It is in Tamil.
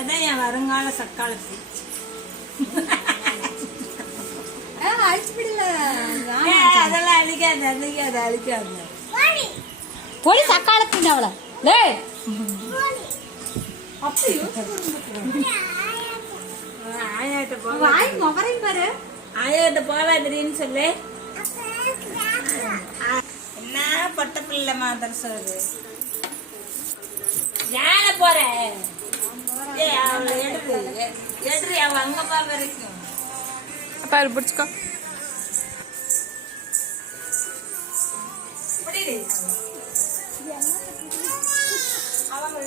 அவதான் என் வருங்கால சக்காலத்து. அழிச்சுவிடல. அதெல்லாம் அழிக்காது அழிக்காது அழிக்காது. போலி சக்காலத்து அவளை. டேய் ஆயாட்ட வாய் முகரையும் பாரு. ஆயாட்ட போவாதிரின்னு சொல்லு. என்ன பொட்ட பிள்ளை மாதிரி சொல்லுது. யார போற எடுத்து அவ அங்க பா வரைக்கும் பாரு பிடிச்சுக்கோ. அவங்க